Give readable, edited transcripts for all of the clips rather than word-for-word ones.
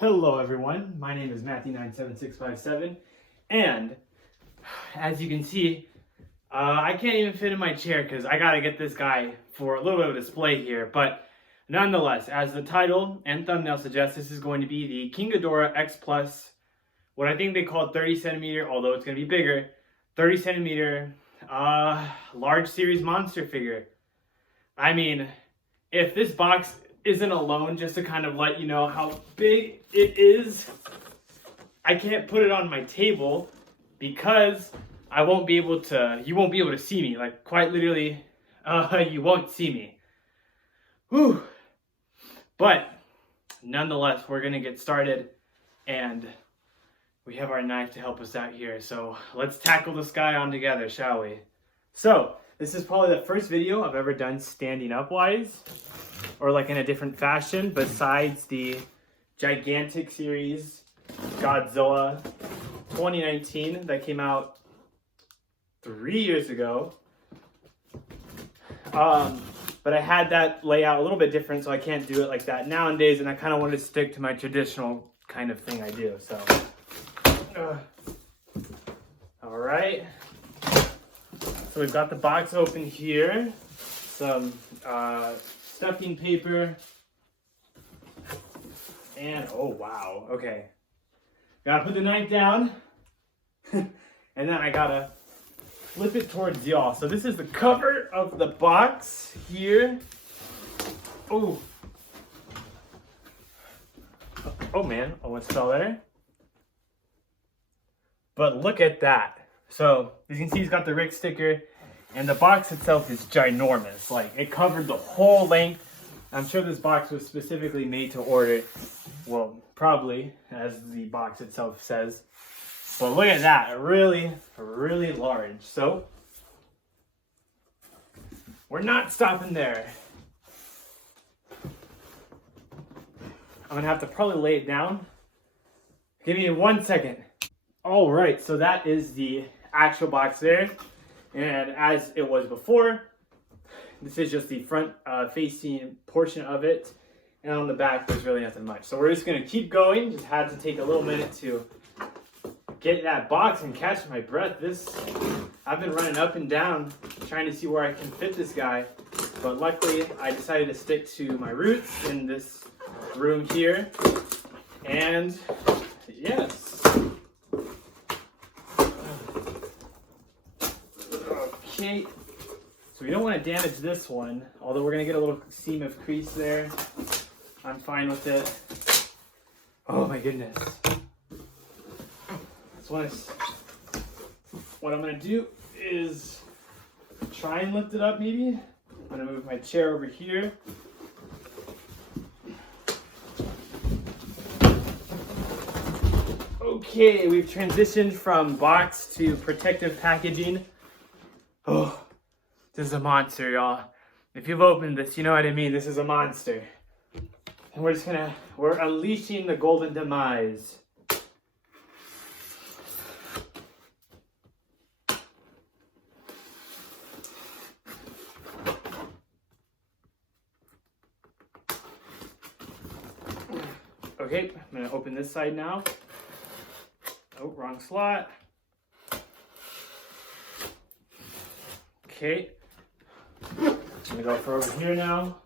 Hello everyone, my name is Matthew97657, and as you can see, I can't even fit in my chair because I gotta get this guy for a little bit of a display here, but nonetheless, as the title and thumbnail suggests, this is going to be the King Ghidorah X Plus, what I think they call 30 centimeter, although it's going to be bigger, 30 centimeter large series monster figure. I mean, if this box isn't alone just to kind of let you know how big it is, I can't put it on my table because you won't be able to see me. Like, quite literally, you won't see me. Whew. But nonetheless, we're gonna get started, and we have our knife to help us out here. So let's tackle this guy on together, shall we? So this is probably the first video I've ever done standing up wise, or like in a different fashion, besides the gigantic series Godzilla 2019 that came out 3 years ago. But I had that layout a little bit different, so I can't do it like that nowadays, and I kind of wanted to stick to my traditional kind of thing I do. So all right, so we've got the box open here, some stuffing paper, and oh wow, okay, gotta put the knife down and then I gotta flip it towards y'all. So this is the cover of the box here. Oh man, almost fell there. But look at that. So as you can see, he's got the Rick sticker, and the box itself is ginormous. Like, it covered the whole length. I'm sure this box was specifically made to order. Well, probably, as the box itself says. But look at that, really, really large. So we're not stopping there. I'm gonna have to probably lay it down. Give me 1 second. All right, so that is the actual box there. And as it was before, this is just the front facing portion of it. And on the back, there's really nothing much. So we're just gonna keep going. Just had to take a little minute to get that box and catch my breath. I've been running up and down trying to see where I can fit this guy. But luckily, I decided to stick to my roots in this room here. And yes. Okay, so we don't want to damage this one, although we're going to get a little seam of crease there. I'm fine with it. Oh my goodness. So what I'm going to do is try and lift it up maybe. I'm going to move my chair over here. Okay, we've transitioned from box to protective packaging. Oh, this is a monster, y'all. If you've opened this, you know what I mean. This is a monster. And we're unleashing the golden demise. Okay, I'm gonna open this side now. Oh, wrong slot. Okay, I'm gonna go for over here now.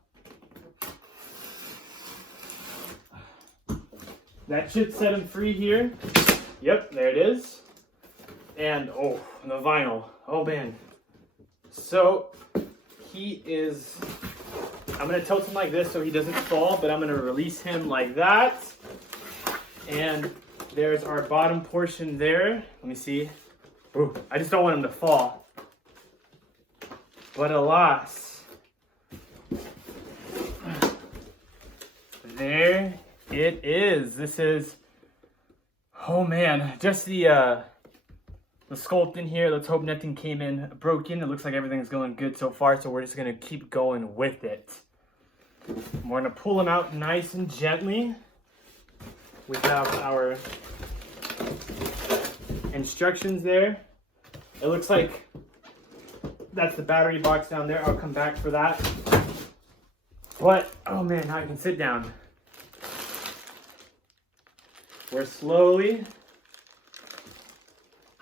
That should set him free here. Yep, there it is. And oh, the vinyl. Oh man. So I'm gonna tilt him like this so he doesn't fall, but I'm gonna release him like that. And there's our bottom portion there. Let me see. Ooh, I just don't want him to fall. But alas, there it is. This is, oh man, just the sculpt in here. Let's hope nothing came in broken. It looks like everything's going good so far, so we're just gonna keep going with it. We're gonna pull them out nice and gently. We have our instructions there. It looks like that's the battery box down there. I'll come back for that. But, oh man, now I can sit down. we're slowly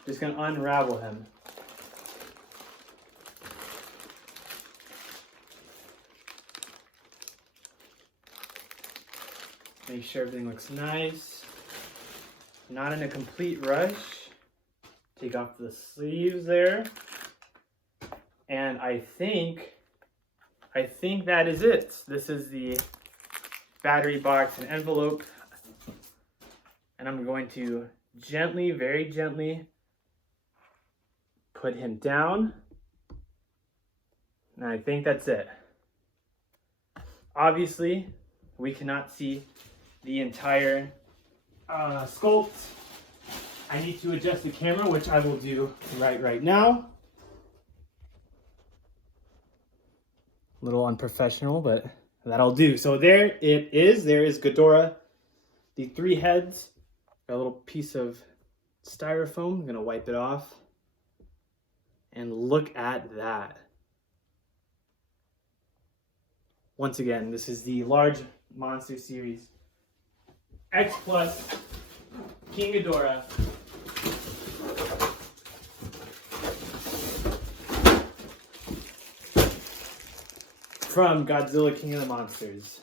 just gonna unravel him. Make sure everything looks nice. Not in a complete rush. Take off the sleeves there. And I think that is it. This is the battery box and envelope. And I'm going to gently, very gently put him down. And I think that's it. Obviously, we cannot see the entire sculpt. I need to adjust the camera, which I will do right now. A little unprofessional, but that'll do. So there it is. There is Ghidorah. The 3 heads. Got a little piece of styrofoam. I'm gonna wipe it off. And look at that. Once again, this is the large monster series X Plus King Ghidorah. From Godzilla King of the Monsters.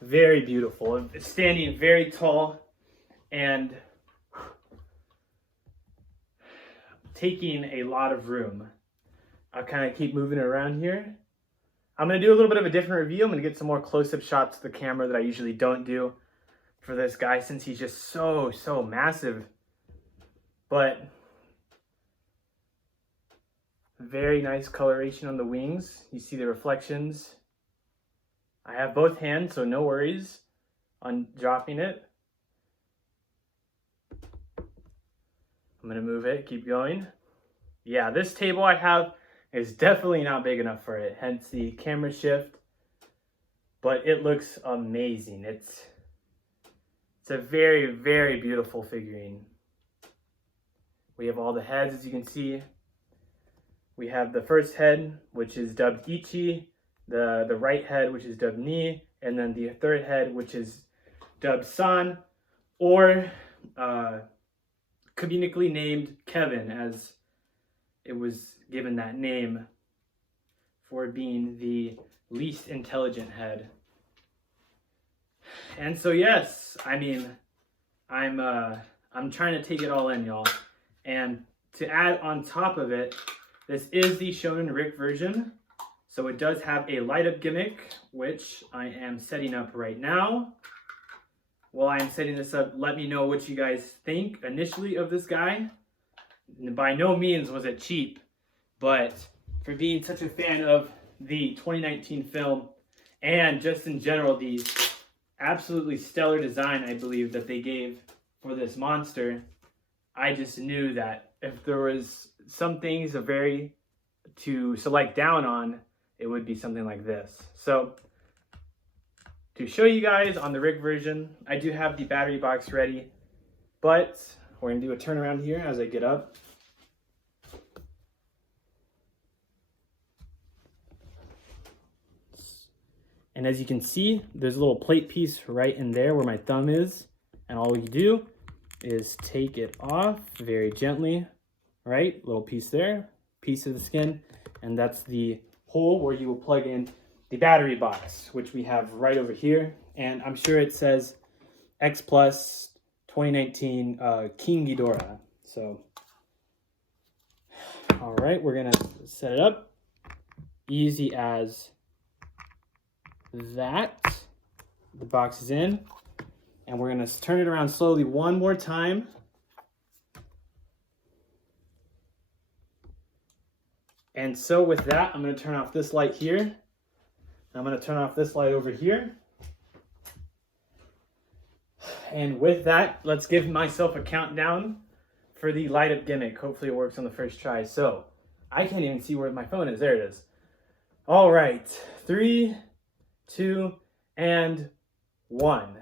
Very beautiful. It's standing very tall and taking a lot of room. I'll kind of keep moving around here. I'm going to do a little bit of a different review. I'm going to get some more close-up shots of the camera that I usually don't do for this guy since he's just so massive. But very nice coloration on the wings. You see the reflections. I have both hands, so no worries on dropping it. I'm going to move it, keep going. Yeah, this table I have is definitely not big enough for it, hence the camera shift. But it looks amazing. It's a very beautiful figurine. We have all the heads, as you can see. We have the first head, which is dubbed Ichi, the right head, which is dubbed Ni, and then the third head, which is dubbed San, or comedically named Kevin, as it was given that name for being the least intelligent head. And so yes, I mean, I'm trying to take it all in, y'all. And to add on top of it, this is the Shonen Rick version. So it does have a light up gimmick, which I am setting up right now. While I am setting this up, let me know what you guys think initially of this guy. By no means was it cheap, but for being such a fan of the 2019 film and just in general the absolutely stellar design I believe that they gave for this monster, I just knew that if there was some things to select down on, it would be something like this. So to show you guys on the Rick version, I do have the battery box ready, but we're gonna do a turnaround here as I get up. And as you can see, there's a little plate piece right in there where my thumb is. And all you do is take it off very gently, right? Little piece there, piece of the skin. And that's the hole where you will plug in the battery box, which we have right over here. And I'm sure it says X Plus 2019 King Ghidorah. So, all right, we're gonna set it up. Easy as that. The box is in. And we're gonna turn it around slowly one more time. And so with that, I'm gonna turn off this light here. I'm gonna turn off this light over here. And with that, let's give myself a countdown for the light up gimmick. Hopefully it works on the first try. So I can't even see where my phone is. There it is. All right, 3, 2, and 1.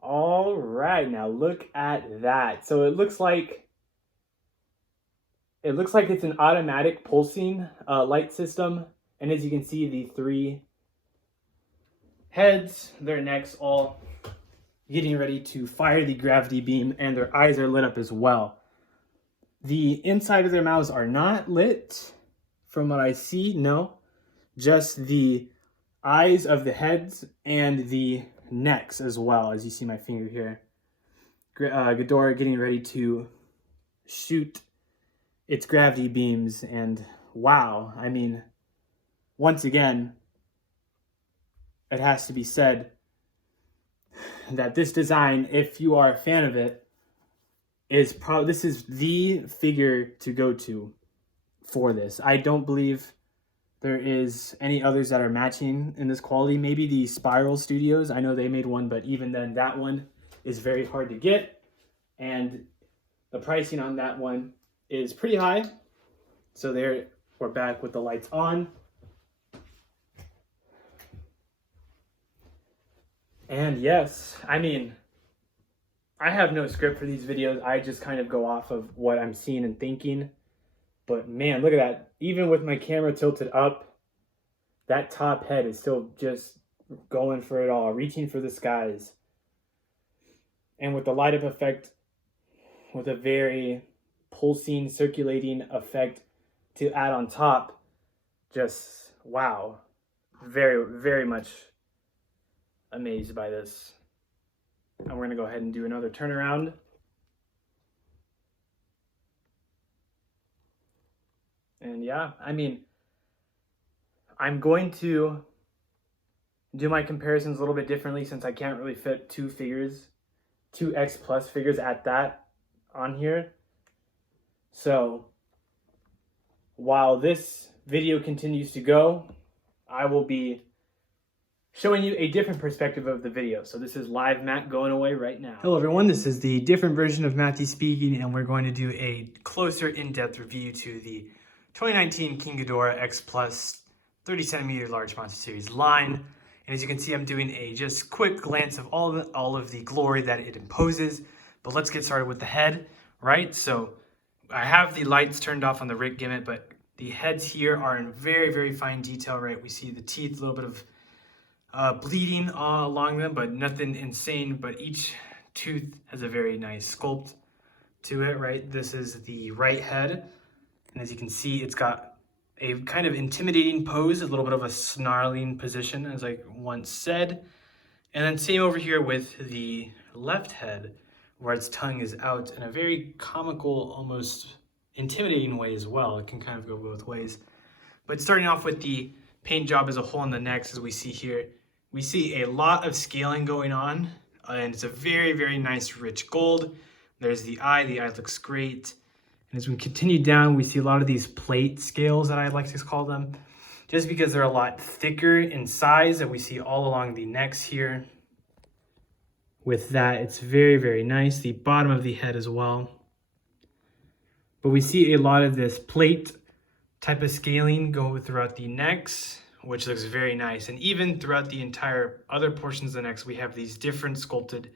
All right, now look at that. So it looks like it's an automatic pulsing light system. And as you can see, the 3 heads, their necks all getting ready to fire the gravity beam, and their eyes are lit up as well. The inside of their mouths are not lit from what I see, no. Just the eyes of the heads and the necks as well, as you see my finger here. Ghidorah getting ready to shoot its gravity beams, and wow, I mean, once again, it has to be said that this design, if you are a fan of it, this is the figure to go to for this. I don't believe there is any others that are matching in this quality. Maybe the Spiral Studios, I know they made one, but even then that one is very hard to get, and the pricing on that one is pretty high. So there, we're back with the lights on. And yes, I mean, I have no script for these videos. I just kind of go off of what I'm seeing and thinking. But man, look at that. Even with my camera tilted up, that top head is still just going for it all, reaching for the skies. And with the light up effect, with a very pulsing, circulating effect to add on top, just wow. Very, very much amazed by this. And we're gonna go ahead and do another turnaround. And yeah, I mean, I'm going to do my comparisons a little bit differently since I can't really fit two X plus figures at that on here. So while this video continues to go, I will be showing you a different perspective of the video. So this is live Matt going away right now. Hello everyone, this is the different version of Matty speaking, and we're going to do a closer in-depth review to the 2019 King Ghidorah X Plus 30 centimeter large monster series line. And as you can see, I'm doing a just quick glance of all of the glory that it imposes. But let's get started with the head, right? So I have the lights turned off on the rig gimmick, but the heads here are in very, very fine detail, right? We see the teeth, a little bit of bleeding along them, but nothing insane. But each tooth has a very nice sculpt to it, right? This is the right head, and as you can see, it's got a kind of intimidating pose, a little bit of a snarling position, as I once said. And then same over here with the left head, where its tongue is out in a very comical, almost intimidating way as well. It can kind of go both ways. But starting off with the paint job as a whole on the necks, as we see here, we see a lot of scaling going on, and it's a very, very nice rich gold. There's the eye looks great. And as we continue down, we see a lot of these plate scales that I like to call them, just because they're a lot thicker in size that we see all along the necks here. With that, it's very, very nice. The bottom of the head as well. But we see a lot of this plate type of scaling go throughout the necks, which looks very nice. And even throughout the entire other portions of the necks, we have these different sculpted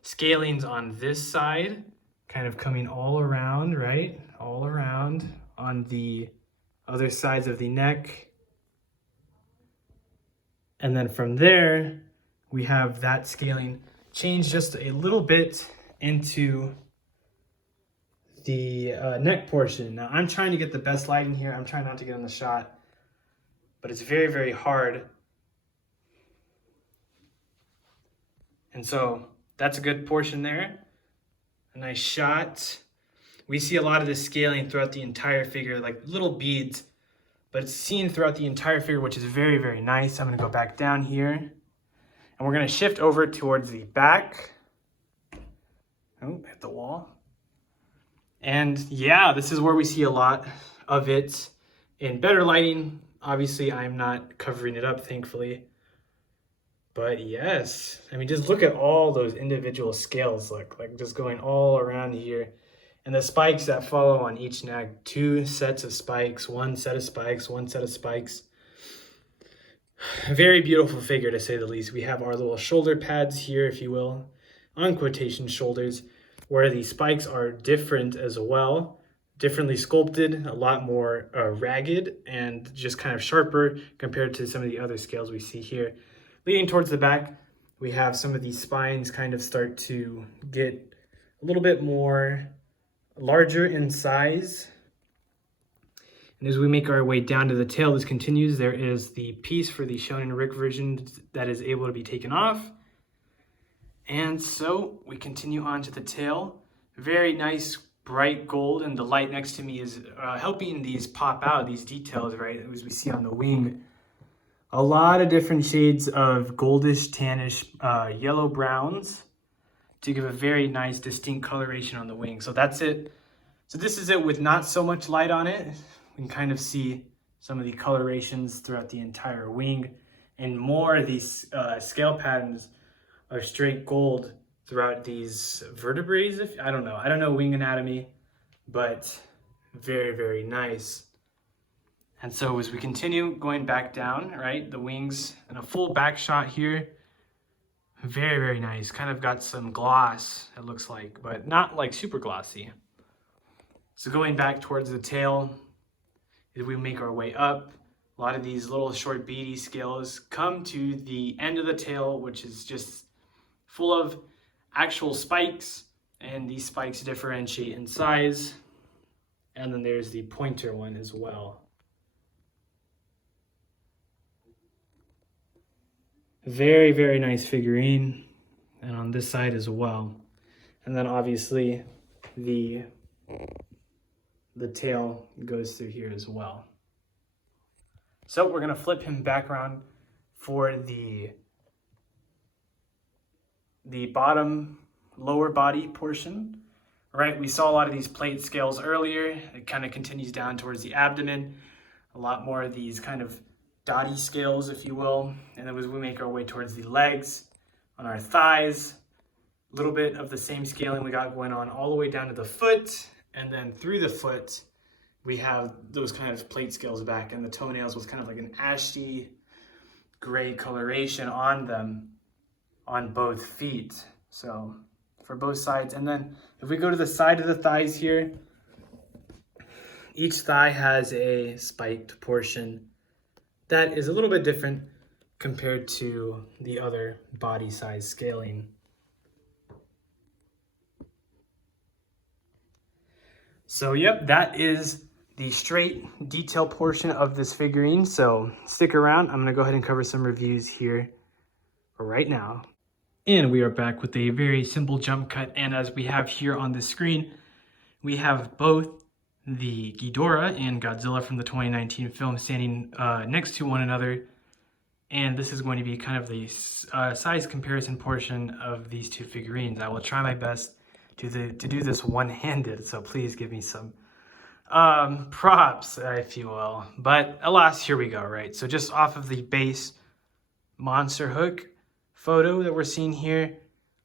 scalings on this side, kind of coming all around, right? All around on the other sides of the neck. And then from there, we have that scaling change just a little bit into the neck portion. Now I'm trying to get the best lighting here. I'm trying not to get on the shot, but it's very, very hard. And so that's a good portion there. A nice shot. We see a lot of this scaling throughout the entire figure, like little beads, but it's seen throughout the entire figure, which is very, very nice. I'm gonna go back down here, and we're gonna shift over towards the back. Oh, hit the wall. And yeah, this is where we see a lot of it in better lighting. Obviously, I'm not covering it up, thankfully. But yes, I mean, just look at all those individual scales, like just going all around here. And the spikes that follow on each neck, 2 sets of spikes, 1 set of spikes, 1 set of spikes. Very beautiful figure, to say the least. We have our little shoulder pads here, if you will, on quotation shoulders, where the spikes are different as well, differently sculpted, a lot more ragged, and just kind of sharper compared to some of the other scales we see here. Leading towards the back, we have some of these spines kind of start to get a little bit more larger in size. And as we make our way down to the tail, this continues. There is the piece for the Shonen Rick version that is able to be taken off. And so we continue on to the tail. Very nice bright gold, and the light next to me is helping these pop out, these details, right, as we see on the wing. A lot of different shades of goldish, tannish, yellow browns to give a very nice distinct coloration on the wing. So that's it. So this is it with not so much light on it. We can kind of see some of the colorations throughout the entire wing, and more of these scale patterns are straight gold throughout these vertebrae. I don't know wing anatomy, but very, very nice. And so as we continue going back down, right, the wings and a full back shot here, very, very nice. Kind of got some gloss, it looks like, but not like super glossy. So going back towards the tail, as we make our way up, a lot of these little short beady scales come to the end of the tail, which is just full of actual spikes, and these spikes differentiate in size. And then there's the pointer one as well. Very, very nice figurine, and on this side as well. And then obviously the tail goes through here as well. So we're gonna flip him back around for the bottom lower body portion. Right, we saw a lot of these plate scales earlier. It kind of continues down towards the abdomen. A lot more of these kind of dotty scales, if you will. And then as we make our way towards the legs, on our thighs, a little bit of the same scaling we got going on all the way down to the foot. And then through the foot, we have those kind of plate scales back, and the toenails with kind of like an ashy gray coloration on them on both feet. So for both sides. And then if we go to the side of the thighs here, each thigh has a spiked portion that is a little bit different compared to the other body size scaling. So yep, that is the straight detail portion of this figurine. So stick around. I'm gonna go ahead and cover some reviews here right now. And we are back with a very simple jump cut. And as we have here on the screen, we have both the Ghidorah and Godzilla from the 2019 film standing next to one another. And this is going to be kind of the size comparison portion of these two figurines. I will try my best to do this one-handed, so please give me some props, if you will. But alas, here we go, right? So just off of the base monster hook photo that we're seeing here,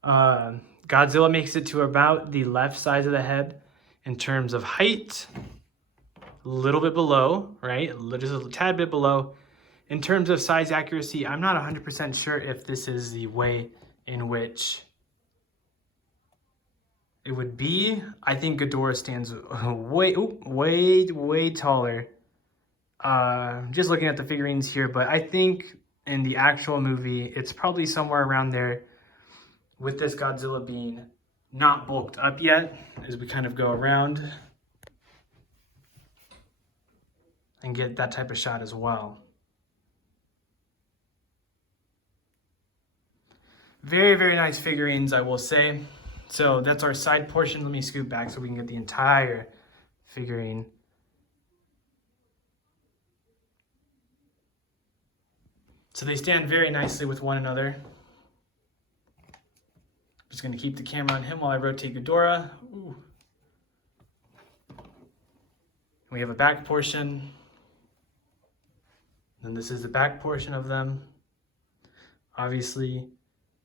Godzilla makes it to about the left side of the head in terms of height, a little bit below, right? Just a tad bit below. In terms of size accuracy, I'm not 100% sure if this is the way in which it would be. I think Ghidorah stands way taller. Just looking at the figurines here, but I think in the actual movie, it's probably somewhere around there, with this Godzilla being not bulked up yet, as we kind of go around and get that type of shot as well. Very, very nice figurines, I will say. So that's our side portion. Let me scoot back so we can get the entire figurine. So they stand very nicely with one another. Just gonna keep the camera on him while I rotate Ghidorah. Ooh. We have a back portion. And this is the back portion of them. Obviously,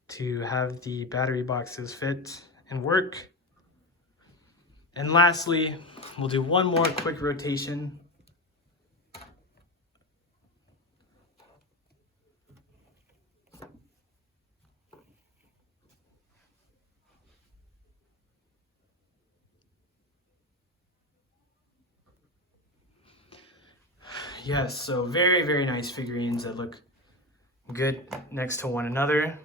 to have the battery boxes fit and work. And lastly, we'll do one more quick rotation. Yes, so very, very nice figurines that look good next to one another.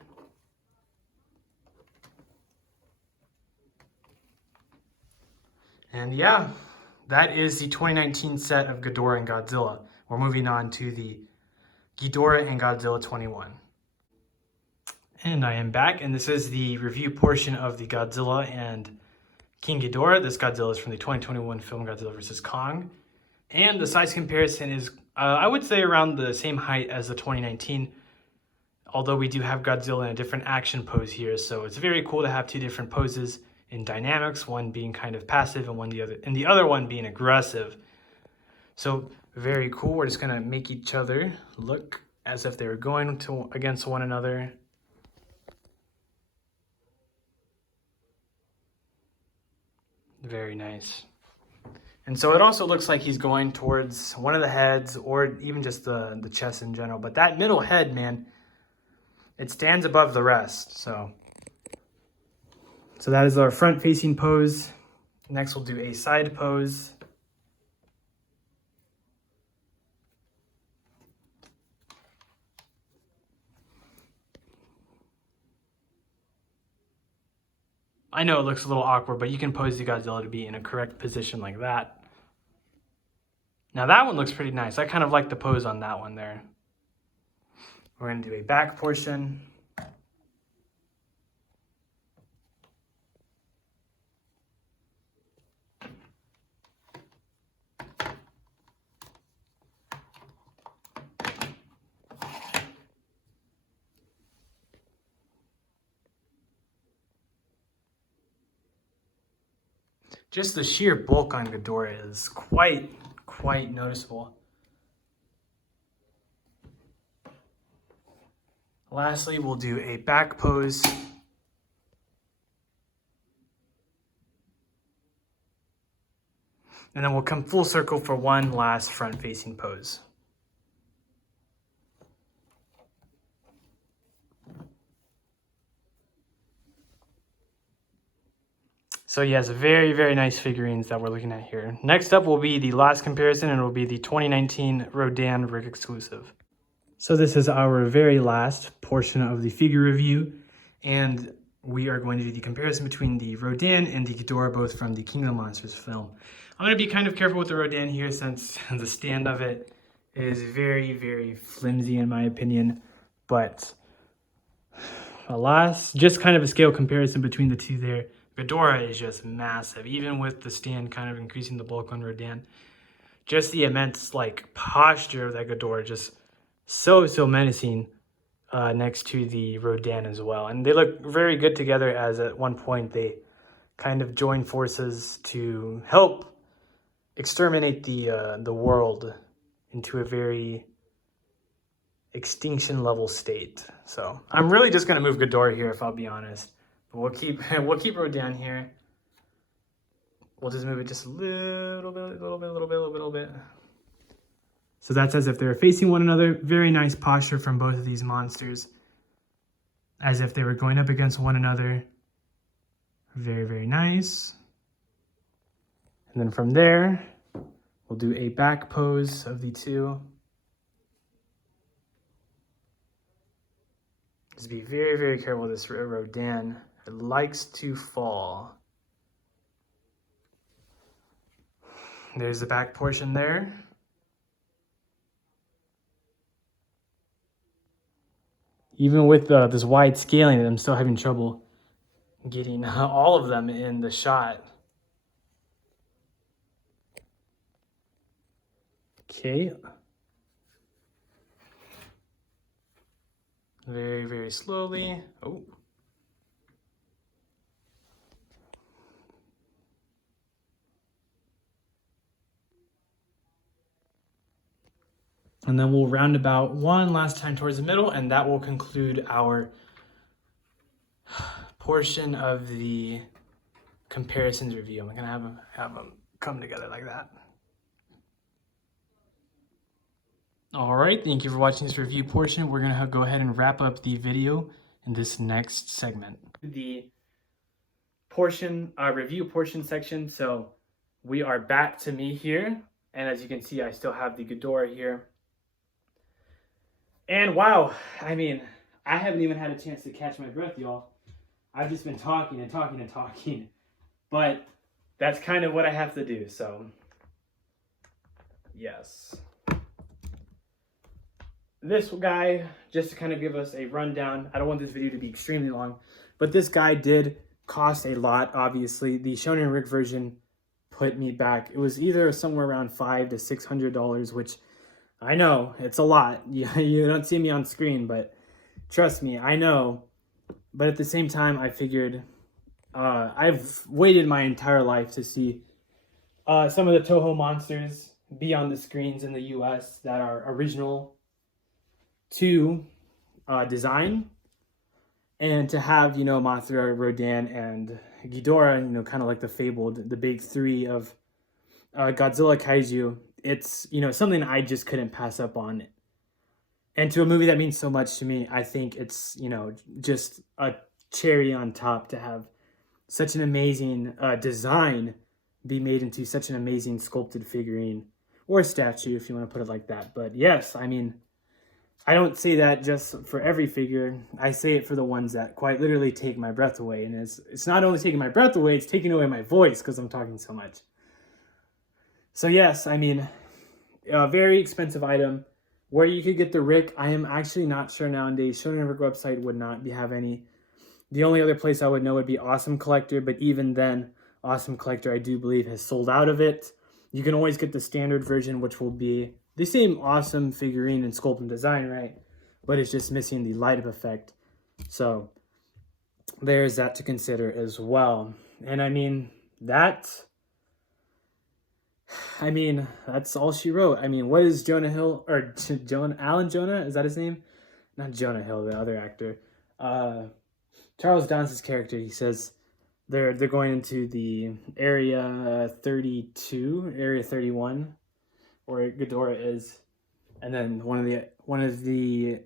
And yeah, that is the 2019 set of Ghidorah and Godzilla. We're moving on to the Ghidorah and Godzilla 21. And I am back, and this is the review portion of the Godzilla and King Ghidorah. This Godzilla is from the 2021 film Godzilla vs. Kong. And the size comparison is, I would say, around the same height as the 2019, although we do have Godzilla in a different action pose here. So it's very cool to have two different poses in dynamics, one being kind of passive and the other one being aggressive. So very cool. We're just gonna make each other look as if they were going against one another. Very nice. And so it also looks like he's going towards one of the heads or even just the chest in general. But that middle head, man, it stands above the rest. So that is our front-facing pose. Next, we'll do a side pose. I know it looks a little awkward, but you can pose the Godzilla to be in a correct position like that. Now that one looks pretty nice. I kind of like the pose on that one there. We're going to do a back portion. Just the sheer bulk on Ghidorah is quite noticeable. Lastly, we'll do a back pose. And then we'll come full circle for one last front-facing pose. So yes, very nice figurines that we're looking at here. Next up will be the last comparison, and it will be the 2019 Rodan Rick exclusive. So this is our very last portion of the figure review, and we are going to do the comparison between the Rodan and the Ghidorah, both from the King of the Monsters film. I'm going to be kind of careful with the Rodan here since the stand of it is very flimsy in my opinion, but alas, just kind of a scale comparison between the two there. Ghidorah is just massive, even with the stand kind of increasing the bulk on Rodan. Just the immense posture of that Ghidorah, just so menacing next to the Rodan as well. And they look very good together, as at one point they kind of join forces to help exterminate the world into a very extinction level state. So I'm really just gonna move Ghidorah here, if I'll be honest. But we'll keep Rodan here. We'll just move it just a little bit. So that's as if they're facing one another. Very nice posture from both of these monsters, as if they were going up against one another. Very nice. And then from there, we'll do a back pose of the two. Just be very careful with this Rodan. It likes to fall. There's the back portion there. Even with this wide scaling, I'm still having trouble getting all of them in the shot. Okay. Very slowly. Oh. And then we'll round about one last time towards the middle, and that will conclude our portion of the comparisons review. I'm gonna have them come together like that. All right, thank you for watching this review portion. We're gonna go ahead and wrap up the video in this next segment. The portion, review portion section. So we are back to me here. And as you can see, I still have the Ghidorah here. And wow, I mean, I haven't even had a chance to catch my breath, y'all. I've just been talking and talking. But that's kind of what I have to do. So yes. This guy, just to kind of give us a rundown, I don't want this video to be extremely long, but this guy did cost a lot, obviously. The Shonen Rick version put me back. It was either somewhere around $500 to $600, which I know, it's a lot. You don't see me on screen, but trust me, I know. But at the same time, I figured I've waited my entire life to see some of the Toho monsters be on the screens in the US that are original to design, and to have, you know, Mothra, Rodan, and Ghidorah, you know, kind of like the big three of Godzilla Kaiju. It's, you know, something I just couldn't pass up on. And to a movie that means so much to me, I think it's, you know, just a cherry on top to have such an amazing design be made into such an amazing sculpted figurine, or statue if you want to put it like that. But yes, I mean, I don't say that just for every figure. I say it for the ones that quite literally take my breath away. And it's not only taking my breath away, it's taking away my voice because I'm talking so much. So yes, I mean, a very expensive item. Where you could get the Rick, I am actually not sure nowadays. Shonen Rick website would not have any. The only other place I would know would be Awesome Collector, but even then, Awesome Collector, I do believe, has sold out of it. You can always get the standard version, which will be the same awesome figurine and sculpt and design, right? But it's just missing the light up effect. So there's that to consider as well. And I mean, that's all she wrote. I mean, what is Jonah Hill, or Alan Jonah? Is that his name? Not Jonah Hill, the other actor. Charles Dance's character, he says they're going into the Area 32, Area 31, where Ghidorah is, and then one of the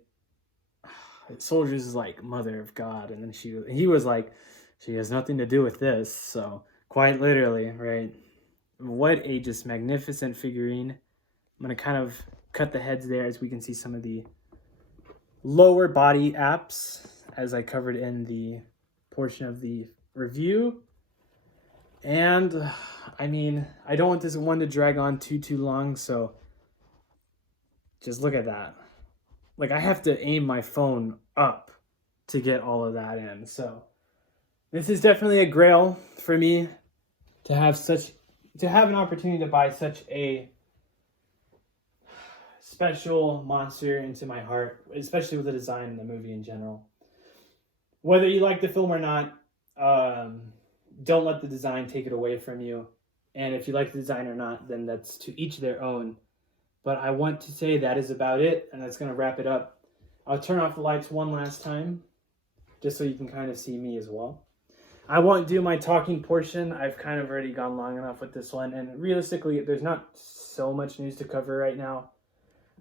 soldiers is like, Mother of God, and then he was like, she has nothing to do with this. So quite literally, right? What a just magnificent figurine. I'm gonna kind of cut the heads there as we can see some of the lower body apps, as I covered in the portion of the review. And I mean, I don't want this one to drag on too long, so just look at that. Like, I have to aim my phone up to get all of that in. So this is definitely a grail for me to have an opportunity to buy such a special monster into my heart, especially with the design and the movie in general. Whether you like the film or not, don't let the design take it away from you. And if you like the design or not, then that's to each their own. But I want to say that is about it, and that's going to wrap it up. I'll turn off the lights one last time, just so you can kind of see me as well. I won't do my talking portion. I've kind of already gone long enough with this one, and realistically, there's not so much news to cover right now.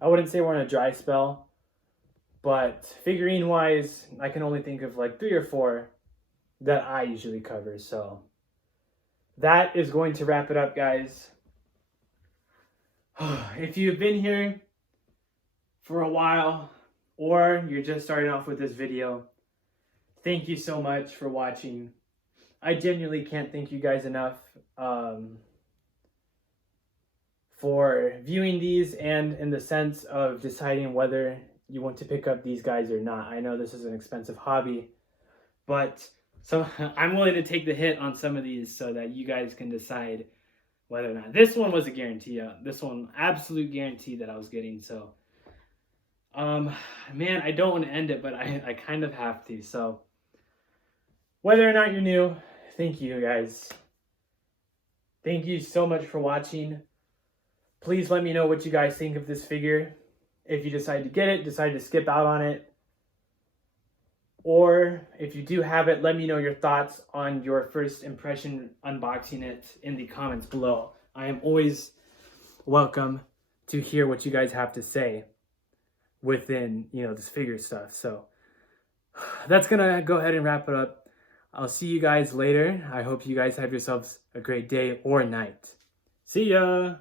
I wouldn't say we're in a dry spell, but figurine-wise, I can only think of like 3 or 4 that I usually cover. So that is going to wrap it up, guys. If you've been here for a while, or you're just starting off with this video, thank you so much for watching. I genuinely can't thank you guys enough for viewing these, and in the sense of deciding whether you want to pick up these guys or not. I know this is an expensive hobby, but so I'm willing to take the hit on some of these so that you guys can decide whether or not. This one was a guarantee. This one, absolute guarantee that I was getting. So, man, I don't want to end it, but I kind of have to. So, whether or not you're new, thank you guys. Thank you so much for watching. Please let me know what you guys think of this figure. If you decide to get it, decide to skip out on it. Or if you do have it, let me know your thoughts on your first impression unboxing it in the comments below. I am always welcome to hear what you guys have to say within, this figure stuff. So that's gonna go ahead and wrap it up. I'll see you guys later. I hope you guys have yourselves a great day or night. See ya!